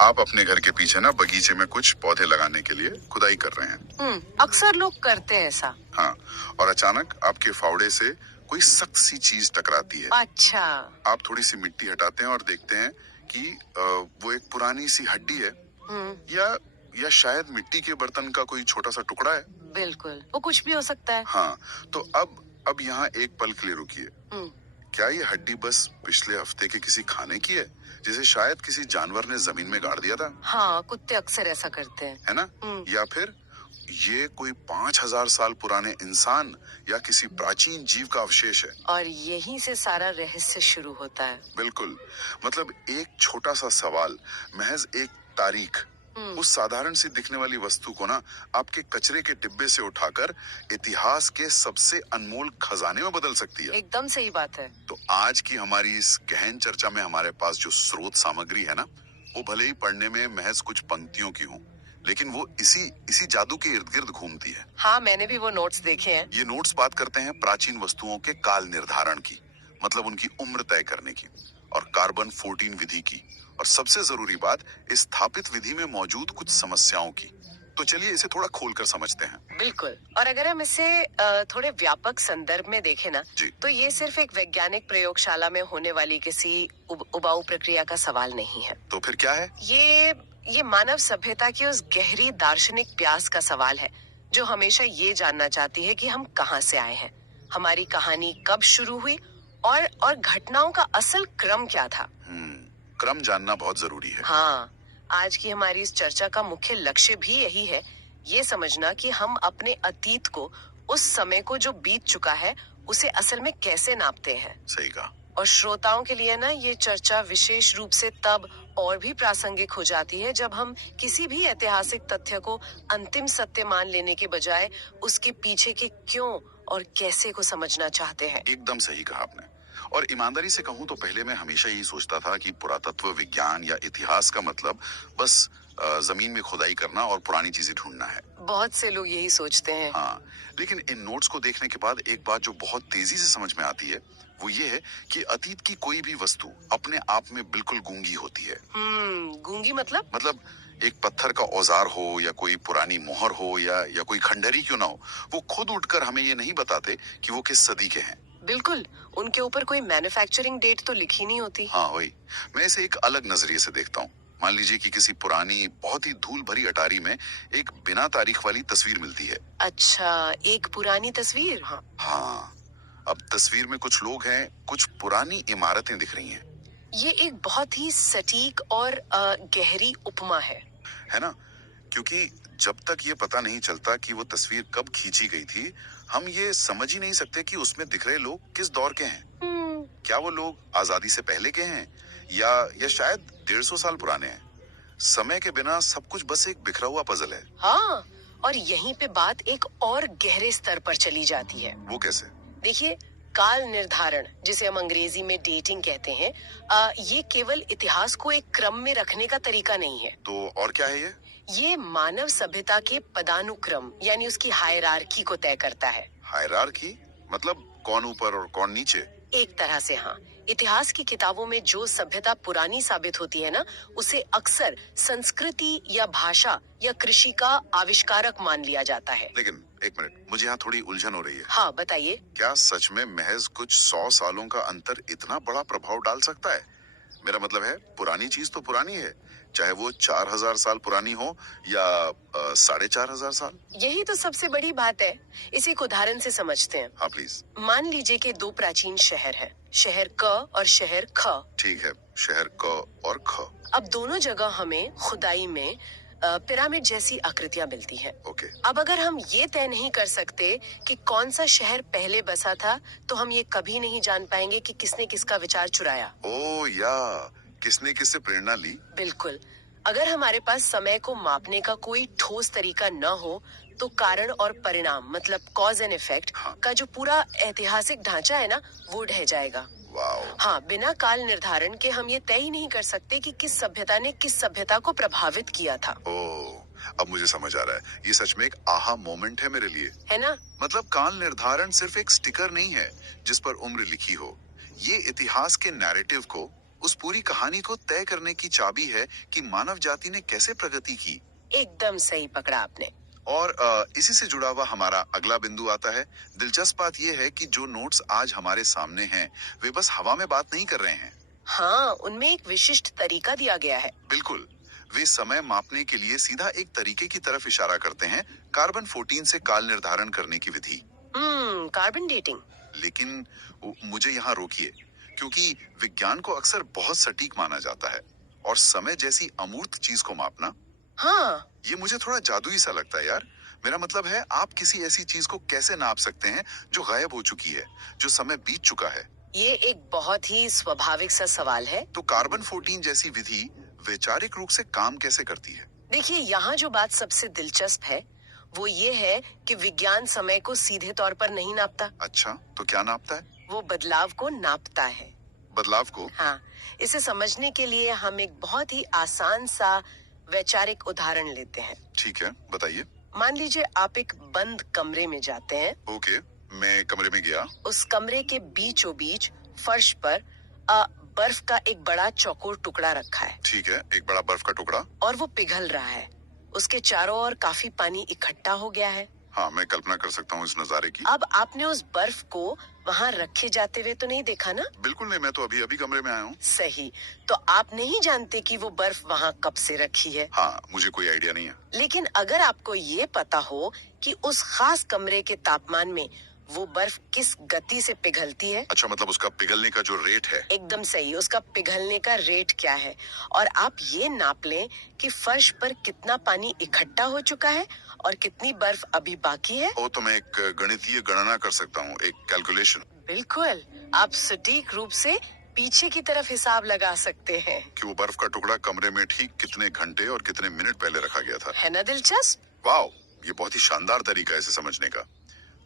आप अपने घर के पीछे ना बगीचे में कुछ पौधे लगाने के लिए खुदाई कर रहे हैं। अक्सर लोग करते हैं ऐसा। हाँ, और अचानक आपके फावड़े से कोई सख्त सी चीज टकराती है। अच्छा। आप थोड़ी सी मिट्टी हटाते हैं और देखते हैं कि वो एक पुरानी सी हड्डी है या शायद मिट्टी के बर्तन का कोई छोटा सा टुकड़ा है। बिल्कुल, वो कुछ भी हो सकता है। हाँ, तो अब यहाँ एक पल के लिए रुकिए। क्या ये हड्डी बस पिछले हफ्ते के किसी खाने की है, जिसे शायद किसी जानवर ने जमीन में गाड़ दिया था? हाँ, कुत्ते अक्सर ऐसा करते हैं, है ना? या फिर ये कोई 5,000 साल पुराने इंसान या किसी प्राचीन जीव का अवशेष है? और यहीं से सारा रहस्य शुरू होता है। बिल्कुल, मतलब एक छोटा सा सवाल, महज एक तारीख, उस साधारण सी दिखने वाली वस्तु को ना आपके कचरे के डिब्बे से उठाकर इतिहास के सबसे अनमोल खजाने में बदल सकती है। एकदम सही बात है। तो आज की हमारी इस गहन चर्चा में हमारे पास जो स्रोत सामग्री है ना, वो भले ही पढ़ने में महज कुछ पंक्तियों की हो, लेकिन वो इसी जादू के इर्द गिर्द घूमती है। हाँ, मैंने भी वो नोट्स देखे हैं। ये नोट्स बात करते हैं प्राचीन वस्तुओं के काल निर्धारण की, मतलब उनकी उम्र तय करने की, और कार्बन 14 विधि की, और सबसे जरूरी बात, इस स्थापित विधि में मौजूद कुछ समस्याओं की। तो चलिए इसे थोड़ा खोलकर समझते हैं। बिल्कुल। और अगर हम इसे थोड़े व्यापक संदर्भ में देखें ना, तो ये सिर्फ एक वैज्ञानिक प्रयोगशाला में होने वाली किसी उबाऊ प्रक्रिया का सवाल नहीं है। तो फिर क्या है? ये मानव सभ्यता की उस गहरी दार्शनिक प्यास का सवाल है, जो हमेशा ये जानना चाहती है कि हम कहाँ से आए हैं, हमारी कहानी कब शुरू हुई, और घटनाओं का असल क्रम क्या था। क्रम जानना बहुत जरूरी है। हाँ, आज की हमारी इस चर्चा का मुख्य लक्ष्य भी यही है, ये समझना कि हम अपने अतीत को, उस समय को जो बीत चुका है, उसे असल में कैसे नापते हैं। सही कहा। और श्रोताओं के लिए ना ये चर्चा विशेष रूप से तब और भी प्रासंगिक हो जाती है जब हम किसी भी ऐतिहासिक तथ्य को अंतिम सत्य मान लेने के बजाय उसके पीछे के क्यों और कैसे को समझना चाहते हैं। एकदम सही कहा आपने। और ईमानदारी से कहूँ तो पहले मैं हमेशा यही सोचता था कि पुरातत्व विज्ञान या इतिहास का मतलब बस जमीन में खुदाई करना और पुरानी चीजें ढूंढना है। बहुत से लोग यही सोचते हैं। हाँ, लेकिन इन नोट्स को देखने के बाद एक बात जो बहुत तेजी से समझ में आती है, वो ये है कि अतीत की कोई भी वस्तु अपने आप में बिल्कुल गूंगी होती है। गूंगी मतलब एक पत्थर का औजार हो या कोई पुरानी मोहर हो या कोई खंडहरी क्यों ना हो, वो खुद उठकर हमें ये नहीं बताते कि वो किस सदी के हैं। बिल्कुल, उनके ऊपर कोई मैन्युफैक्चरिंग डेट तो लिखी नहीं होती। हाँ वही, मैं इसे एक अलग नजरिए से देखता हूँ। मान लीजिए कि किसी पुरानी बहुत ही धूल भरी अटारी में एक बिना तारीख वाली तस्वीर मिलती है। अच्छा, एक पुरानी तस्वीर। हाँ, अब तस्वीर में कुछ लोग हैं, कुछ पुरानी इमारतें दिख रही हैं। ये एक बहुत ही सटीक और गहरी उपमा है ना? क्योंकि जब तक ये पता नहीं चलता कि वो तस्वीर कब खींची गई थी, हम ये समझ ही नहीं सकते कि उसमें दिख रहे लोग किस दौर के हैं। क्या वो लोग आजादी से पहले के हैं या शायद 150 साल पुराने हैं। समय के बिना सब कुछ बस एक बिखरा हुआ पजल है। हाँ, और यहीं पे बात एक और गहरे स्तर पर चली जाती है। वो कैसे? देखिए, काल निर्धारण, जिसे हम अंग्रेजी में डेटिंग कहते हैं, ये केवल इतिहास को एक क्रम में रखने का तरीका नहीं है। तो और क्या है ये? ये मानव सभ्यता के पदानुक्रम यानी उसकी हायरार्की को तय करता है। हायरार्की मतलब कौन ऊपर और कौन नीचे? एक तरह से हाँ। इतिहास की किताबों में जो सभ्यता पुरानी साबित होती है ना, उसे अक्सर संस्कृति या भाषा या कृषि का आविष्कारक मान लिया जाता है। लेकिन एक मिनट, मुझे यहाँ थोड़ी उलझन हो रही है। हाँ, बताइए। क्या सच में महज कुछ 100 सालों का अंतर इतना बड़ा प्रभाव डाल सकता है? मेरा मतलब है, पुरानी चीज तो पुरानी है, चाहे वो 4000 साल पुरानी हो या 4500 साल। यही तो सबसे बड़ी बात है। इसे एक उदाहरण से समझते हैं। हाँ प्लीज। मान लीजिए कि दो प्राचीन शहर हैं, शहर क और शहर ख। ठीक है, शहर क और ख। अब दोनों जगह हमें खुदाई में पिरामिड जैसी आकृतियां मिलती हैं। ओके। अब अगर हम ये तय नहीं कर सकते कि कौन सा शहर पहले बसा था, तो हम ये कभी नहीं जान पाएंगे कि किसने किसका विचार चुराया। ओ या किसने किससे प्रेरणा ली। बिल्कुल। अगर हमारे पास समय को मापने का कोई ठोस तरीका न हो, तो कारण और परिणाम मतलब कॉज एंड इफेक्ट का जो पूरा ऐतिहासिक ढांचा है ना, वो ढह जाएगा। हाँ, बिना काल निर्धारण के हम ये तय ही नहीं कर सकते कि किस सभ्यता ने किस सभ्यता को प्रभावित किया था। अब मुझे समझ आ रहा है, ये सच में एक आहा मोमेंट है मेरे लिए, है ना? मतलब काल निर्धारण सिर्फ एक स्टिकर नहीं है जिस पर उम्र लिखी हो। ये इतिहास के नैरेटिव को, उस पूरी कहानी को तय करने की चाबी है कि मानव जाति ने कैसे प्रगति की। एकदम सही पकड़ा आपने। और इसी से जुड़ा हुआ हमारा अगला बिंदु आता है। दिलचस्प बात यह है कि जो नोट्स आज हमारे सामने हैं, वे बस हवा में बात नहीं कर रहे हैं। हाँ, उनमें एक विशिष्ट तरीका दिया गया है। बिल्कुल, वे समय मापने के लिए सीधा एक तरीके की तरफ इशारा करते हैं, कार्बन 14 से काल निर्धारण करने की विधि। Carbon dating. लेकिन मुझे यहाँ रोकिए, क्योंकि विज्ञान को अक्सर बहुत सटीक माना जाता है और समय जैसी अमूर्त चीज को मापना, हाँ, ये मुझे थोड़ा जादुई सा लगता है यार। मेरा मतलब है, आप किसी ऐसी चीज को कैसे नाप सकते हैं जो गायब हो चुकी है, जो समय बीत चुका है? ये एक बहुत ही स्वाभाविक सा सवाल है। तो कार्बन 14 जैसी विधि वैचारिक रूप से काम कैसे करती है? देखिए, यहाँ जो बात सबसे दिलचस्प है वो ये है कि विज्ञान समय को सीधे तौर पर नहीं नापता। अच्छा, तो क्या नापता है? वो बदलाव को नापता है। बदलाव को? हाँ, इसे समझने के लिए हम एक बहुत ही आसान सा वैचारिक उदाहरण लेते हैं। ठीक है, बताइए। मान लीजिए आप एक बंद कमरे में जाते हैं। ओके, मैं कमरे में गया। उस कमरे के बीचों बीच फर्श पर बर्फ का एक बड़ा चौकोर टुकड़ा रखा है। ठीक है, एक बड़ा बर्फ का टुकड़ा। और वो पिघल रहा है। उसके चारों ओर काफी पानी इकट्ठा हो गया है। हाँ, मैं कल्पना कर सकता हूँ इस नजारे की। अब आपने उस बर्फ को वहाँ रखे जाते हुए तो नहीं देखा ना? बिल्कुल नहीं, मैं तो अभी अभी कमरे में आया हूँ। सही, तो आप नहीं जानते कि वो बर्फ वहाँ कब से रखी है। हाँ, मुझे कोई आइडिया नहीं है। लेकिन अगर आपको ये पता हो कि उस खास कमरे के तापमान में वो बर्फ किस गति से पिघलती है। अच्छा, मतलब उसका पिघलने का जो रेट है। एकदम सही, उसका पिघलने का रेट क्या है, और आप ये नाप लें कि फर्श पर कितना पानी इकट्ठा हो चुका है और कितनी बर्फ अभी बाकी है। तो मैं एक गणितीय गणना कर सकता हूँ, एक कैलकुलेशन। बिल्कुल, आप सटीक रूप से पीछे की तरफ हिसाब लगा सकते हैं कि वो बर्फ का टुकड़ा कमरे में ठीक कितने घंटे और कितने मिनट पहले रखा गया था। है ना दिलचस्प? वाह, ये बहुत ही शानदार तरीका है इसे समझने का।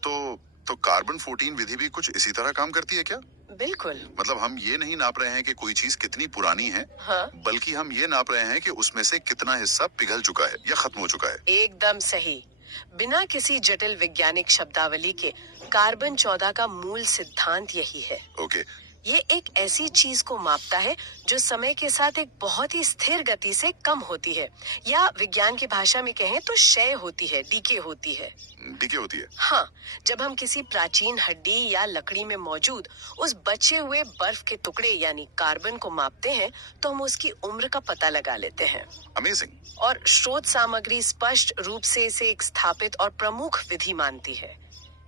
तो कार्बन 14 विधि भी कुछ इसी तरह काम करती है क्या? बिल्कुल। मतलब हम ये नहीं नाप रहे हैं कि कोई चीज कितनी पुरानी है, हाँ, बल्कि हम ये नाप रहे हैं कि उसमें से कितना हिस्सा पिघल चुका है या खत्म हो चुका है। एकदम सही। बिना किसी जटिल वैज्ञानिक शब्दावली के कार्बन 14 का मूल सिद्धांत यही है। ओके। ये एक ऐसी चीज को मापता है जो समय के साथ एक बहुत ही स्थिर गति से कम होती है, या विज्ञान की भाषा में कहें तो क्षय होती है, डीके होती है। डीके होती है? हाँ, जब हम किसी प्राचीन हड्डी या लकड़ी में मौजूद उस बचे हुए बर्फ के टुकड़े यानी कार्बन को मापते हैं तो हम उसकी उम्र का पता लगा लेते हैं। अमेजिंग। और स्रोत सामग्री स्पष्ट रूप से इसे एक स्थापित और प्रमुख विधि मानती है।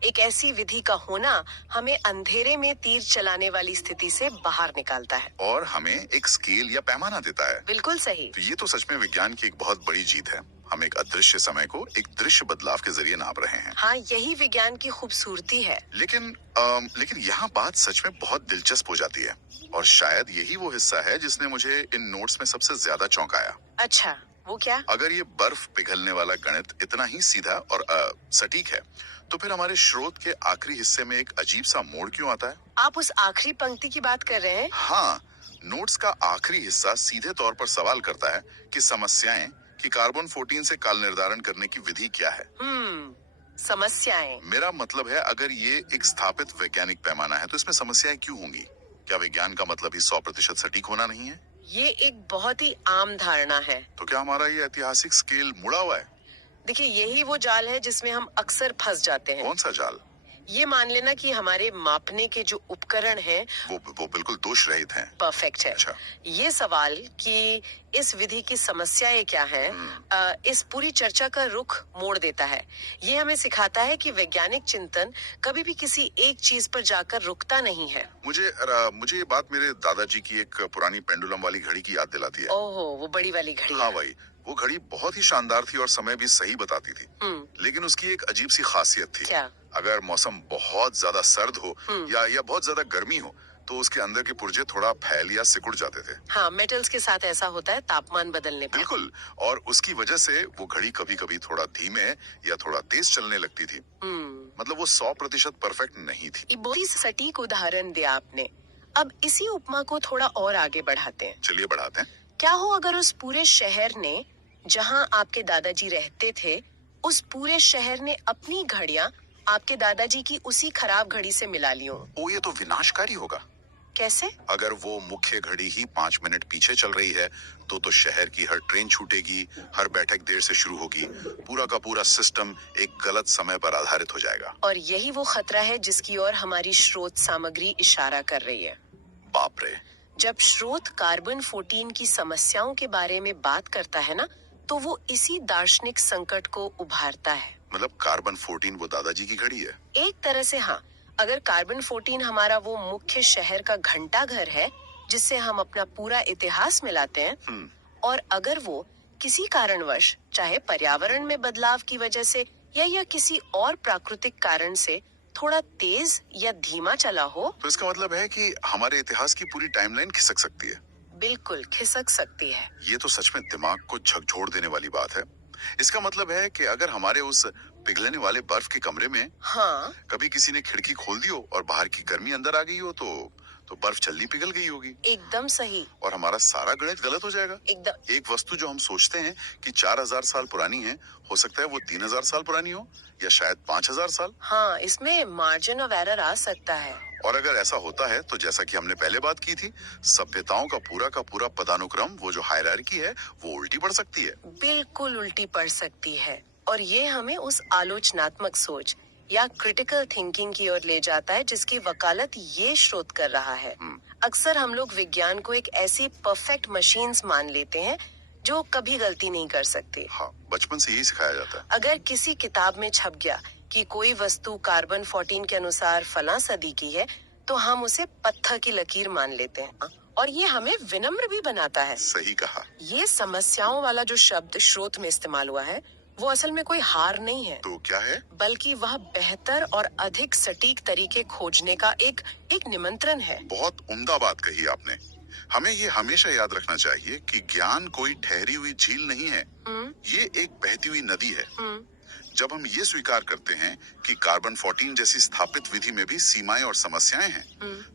एक ऐसी विधि का होना हमें अंधेरे में तीर चलाने वाली स्थिति से बाहर निकालता है और हमें एक स्केल या पैमाना देता है। बिल्कुल सही। तो ये तो सच में विज्ञान की एक बहुत बड़ी जीत है। हम एक अदृश्य समय को एक दृश्य बदलाव के जरिए नाप रहे हैं। हाँ, यही विज्ञान की खूबसूरती है। लेकिन यहाँ बात सच में बहुत दिलचस्प हो जाती है, और शायद यही वो हिस्सा है जिसने मुझे इन नोट्स में सबसे ज्यादा चौंकाया। अच्छा, वो क्या? अगर ये बर्फ पिघलने वाला गणित इतना ही सीधा और सटीक है, तो फिर हमारे स्रोत के आखिरी हिस्से में एक अजीब सा मोड़ क्यों आता है? आप उस आखिरी पंक्ति की बात कर रहे हैं? हाँ, नोट्स का आखिरी हिस्सा सीधे तौर पर सवाल करता है कि समस्याएं कि कार्बन 14 से काल निर्धारण करने की विधि क्या है। समस्याएं। मेरा मतलब है, अगर ये एक स्थापित वैज्ञानिक पैमाना है तो इसमें समस्याएं क्यों होंगी? क्या विज्ञान का मतलब ही 100% सटीक होना नहीं है? ये एक बहुत ही आम धारणा है। तो क्या हमारा ये ऐतिहासिक स्केल मुड़ा हुआ है? देखिए, यही वो जाल है जिसमें हम अक्सर फंस जाते हैं। कौन सा जाल? ये मान लेना कि हमारे मापने के जो उपकरण हैं वो बिल्कुल दोष रहित हैं। परफेक्ट है। अच्छा। ये सवाल कि इस विधि की समस्याएं क्या हैं, इस पूरी चर्चा का रुख मोड़ देता है। ये हमें सिखाता है कि वैज्ञानिक चिंतन कभी भी किसी एक चीज पर जाकर रुकता नहीं है। मुझे ये बात मेरे दादाजी की एक पुरानी पेंडुलम वाली घड़ी की याद दिलाती है। ओहो, वो बड़ी वाली घड़ी। हाँ भाई, वो घड़ी बहुत ही शानदार थी और समय भी सही बताती थी। लेकिन उसकी एक अजीब सी खासियत थी। क्या? अगर मौसम बहुत ज्यादा सर्द हो या बहुत ज्यादा गर्मी हो, तो उसके अंदर के पुर्जे थोड़ा फैल या सिकुड़ जाते थे। हाँ, मेटल्स के साथ ऐसा होता है तापमान बदलने पर। बिल्कुल, और उसकी वजह से वो घड़ी कभी कभी थोड़ा धीमे या थोड़ा तेज चलने लगती थी। मतलब वो 100% परफेक्ट नहीं थी। बहुत ही सटीक उदाहरण दिया आपने। अब इसी उपमा को थोड़ा और आगे बढ़ाते हैं। चलिए बढ़ाते हैं। क्या हो अगर उस पूरे शहर ने, जहाँ आपके दादाजी रहते थे, उस पूरे शहर ने अपनी घड़ियां आपके दादाजी की उसी खराब घड़ी से मिला ली हो? ये तो विनाशकारी होगा। कैसे? अगर वो मुख्य घड़ी ही 5 मिनट पीछे चल रही है तो शहर की हर ट्रेन छूटेगी, हर बैठक देर से शुरू होगी, पूरा का पूरा सिस्टम एक गलत समय पर आधारित हो जाएगा। और यही वो खतरा है जिसकी ओर हमारी स्रोत सामग्री इशारा कर रही है। बाप रे। जब स्रोत कार्बन 14 की समस्याओं के बारे में बात करता है ना, तो वो इसी दार्शनिक संकट को उभारता है। मतलब कार्बन 14 वो दादाजी की घड़ी है? एक तरह से हाँ। अगर कार्बन 14 हमारा वो मुख्य शहर का घंटा घर है जिससे हम अपना पूरा इतिहास मिलाते हैं, और अगर वो किसी कारणवश, चाहे पर्यावरण में बदलाव की वजह से या किसी और प्राकृतिक कारण से थोड़ा तेज या धीमा चला हो, तो इसका मतलब है कि हमारे इतिहास की पूरी टाइमलाइन खिसक सकती है। बिल्कुल खिसक सकती है। ये तो सच में दिमाग को झकझोर देने वाली बात है। इसका मतलब है कि अगर हमारे उस पिघलने वाले बर्फ के कमरे में हाँ, कभी किसी ने खिड़की खोल दी हो और बाहर की गर्मी अंदर आ गई हो तो बर्फ जल्दी पिघल गई होगी एकदम सही। और हमारा सारा गणित गलत हो जाएगा। एकदम। एक वस्तु जो हम सोचते हैं कि 4000 साल पुरानी है, हो सकता है वो 3000 साल पुरानी हो या शायद 5000 साल। हाँ, इसमें मार्जिन ऑफ एरर आ सकता है। और अगर ऐसा होता है तो जैसा कि हमने पहले बात की थी, सभ्यताओं का पूरा पदानुक्रम, वो जो हायरार्की है, वो उल्टी पड़ सकती है। बिल्कुल उल्टी पड़ सकती है। और ये हमें उस आलोचनात्मक सोच या क्रिटिकल थिंकिंग की ओर ले जाता है जिसकी वकालत ये स्रोत कर रहा है। अक्सर हम लोग विज्ञान को एक ऐसी परफेक्ट मशीन्स मान लेते हैं जो कभी गलती नहीं कर सकती। हाँ, बचपन से यही सिखाया जाता है। अगर किसी किताब में छप गया कि कोई वस्तु कार्बन 14 के अनुसार फलां सदी की है, तो हम उसे पत्थर की लकीर मान लेते हैं, और ये हमें विनम्र भी बनाता है। सही कहा। ये समस्याओं वाला जो शब्द स्रोत में इस्तेमाल हुआ है, वो असल में कोई हार नहीं है, तो क्या है? बल्कि वह बेहतर और अधिक सटीक तरीके खोजने का एक निमंत्रण है। बहुत उम्दा बात कही आपने। हमें ये हमेशा याद रखना चाहिए कि ज्ञान कोई ठहरी हुई झील नहीं है, ये एक बहती हुई नदी है। जब हम ये स्वीकार करते हैं कि कार्बन 14 जैसी स्थापित विधि में भी सीमाएं और समस्याएं हैं,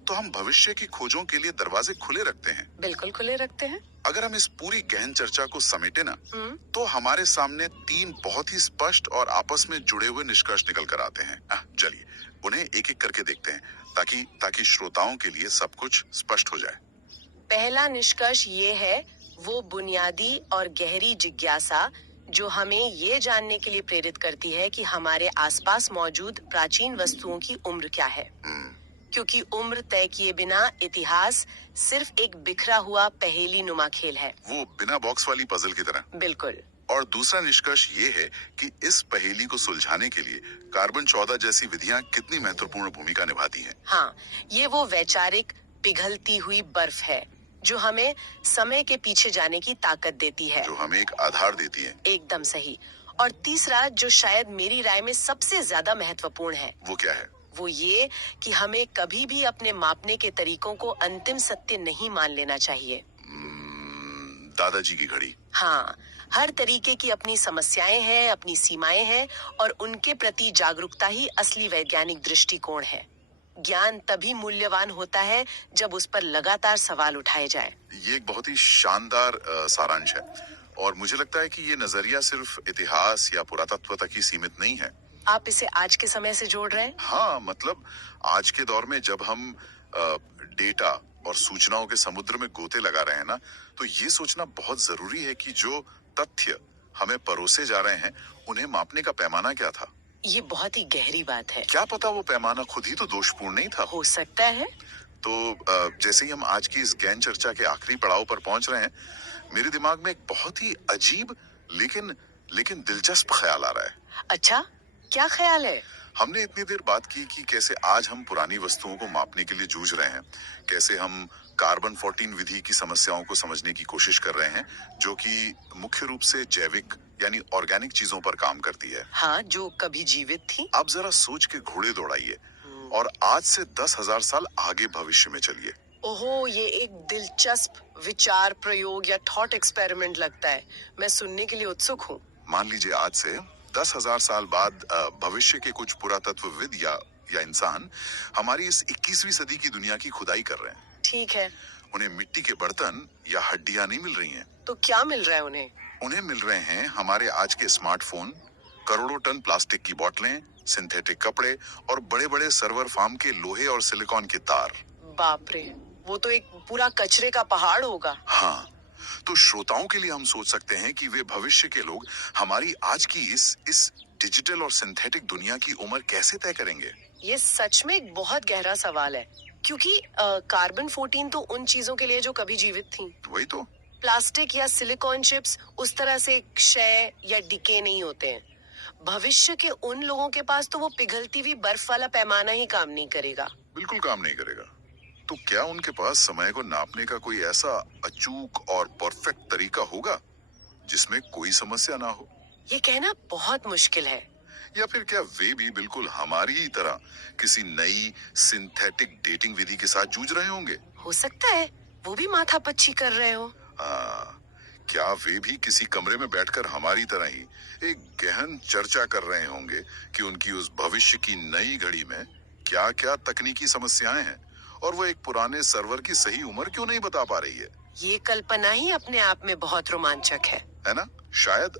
तो हम भविष्य की खोजों के लिए दरवाजे खुले रखते हैं। बिल्कुल खुले रखते हैं। अगर हम इस पूरी गहन चर्चा को समेटे ना, तो हमारे सामने 3 बहुत ही स्पष्ट और आपस में जुड़े हुए निष्कर्ष निकल कर आते हैं। चलिए उन्हें एक एक करके देखते हैं ताकि श्रोताओं के लिए सब कुछ स्पष्ट हो जाए। पहला निष्कर्ष ये है, वो बुनियादी और गहरी जिज्ञासा जो हमें ये जानने के लिए प्रेरित करती है कि हमारे आसपास मौजूद प्राचीन वस्तुओं की उम्र क्या है। क्योंकि उम्र तय किए बिना इतिहास सिर्फ एक बिखरा हुआ पहेली नुमा खेल है। वो बिना बॉक्स वाली पजल की तरह। बिल्कुल। और दूसरा निष्कर्ष ये है कि इस पहेली को सुलझाने के लिए कार्बन 14 जैसी विधियां कितनी महत्वपूर्ण भूमिका निभाती हैं। हाँ, ये वो वैचारिक पिघलती हुई बर्फ है जो हमें समय के पीछे जाने की ताकत देती है, जो हमें एक आधार देती है। एकदम सही। और तीसरा, जो शायद मेरी राय में सबसे ज्यादा महत्वपूर्ण है, वो क्या है? वो ये कि हमें कभी भी अपने मापने के तरीकों को अंतिम सत्य नहीं मान लेना चाहिए। दादाजी की घड़ी। हाँ, हर तरीके की अपनी समस्याएं हैं, अपनी सीमाएं हैं, और उनके प्रति जागरूकता ही असली वैज्ञानिक दृष्टिकोण है। ज्ञान तभी मूल्यवान होता है जब उस पर लगातार सवाल उठाए जाए। ये एक बहुत ही शानदार सारांश है, और मुझे लगता है कि ये नजरिया सिर्फ इतिहास या पुरातत्व तक ही सीमित नहीं है। आप इसे आज के समय से जोड़ रहे हैं? हाँ, मतलब आज के दौर में जब हम डेटा और सूचनाओं के समुद्र में गोते लगा रहे हैं ना, तो ये सोचना बहुत जरूरी है कि जो तथ्य हमें परोसे जा रहे हैं, उन्हें मापने का पैमाना क्या था। ये बहुत ही गहरी बात है। क्या पता वो पैमाना खुद ही तो दोषपूर्ण नहीं था। हो सकता है। तो जैसे ही हम आज की इस गहन चर्चा के आखिरी पड़ाव पर पहुंच रहे हैं, मेरे दिमाग में एक बहुत ही अजीब लेकिन दिलचस्प ख्याल आ रहा है। अच्छा, क्या ख्याल है? हमने इतनी देर बात की कि कैसे आज हम पुरानी वस्तुओं को मापने के लिए जूझ रहे हैं, कैसे हम कार्बन 14 विधि की समस्याओं को समझने की कोशिश कर रहे हैं, जो कि मुख्य रूप से जैविक यानी ऑर्गेनिक चीजों पर काम करती है। हाँ, जो कभी जीवित थी। आप जरा सोच के घोड़े दौड़ाइए और आज से 10,000 साल आगे भविष्य में चलिए। ओहो, ये एक दिलचस्प विचार प्रयोग या थॉट एक्सपेरिमेंट लगता है। मैं सुनने के लिए उत्सुक हूँ। मान लीजिए आज से 10,000 साल बाद भविष्य के कुछ पुरातत्वविद या इंसान हमारी इस 21वीं सदी की दुनिया की खुदाई कर रहे हैं। ठीक है। उन्हें मिट्टी के बर्तन या हड्डियां नहीं मिल रही हैं। तो क्या मिल रहा है उन्हें? उन्हें मिल रहे हैं हमारे आज के स्मार्टफोन, करोड़ों टन प्लास्टिक की बोतलें, सिंथेटिक कपड़े और बड़े बड़े सर्वर फार्म के लोहे और सिलिकॉन के तार। बाप रे। वो तो एक पूरा कचरे का पहाड़ होगा। हाँ, तो श्रोताओं के लिए हम सोच सकते हैं कि वे भविष्य के लोग हमारी आज की इस डिजिटल और सिंथेटिक दुनिया की उम्र कैसे तय करेंगे? ये सच में एक बहुत गहरा सवाल है, क्योंकि कार्बन 14 तो उन चीजों के लिए जो कभी जीवित थी। वही तो। प्लास्टिक या सिलिकॉन चिप्स उस तरह से क्षय या डिके नहीं होते हैं। भविष्य के उन लोगों के पास तो वो पिघलती हुई बर्फ वाला पैमाना ही काम नहीं करेगा। बिल्कुल काम नहीं करेगा। तो क्या उनके पास समय को नापने का कोई ऐसा अचूक और परफेक्ट तरीका होगा जिसमें कोई समस्या ना हो? ये कहना बहुत मुश्किल है। या फिर क्या वे भी बिल्कुल हमारी ही तरह किसी नई सिंथेटिक डेटिंग विधि के साथ जूझ रहे होंगे? हो सकता है वो भी माथापच्ची कर रहे हो। क्या वे भी किसी कमरे में बैठकर हमारी तरह ही एक गहन चर्चा कर रहे होंगे कि उनकी उस भविष्य की नई घड़ी में क्या क्या तकनीकी समस्याएं हैं और वो एक पुराने सर्वर की सही उम्र क्यों नहीं बता पा रही है? ये कल्पना ही अपने आप में बहुत रोमांचक है ना? शायद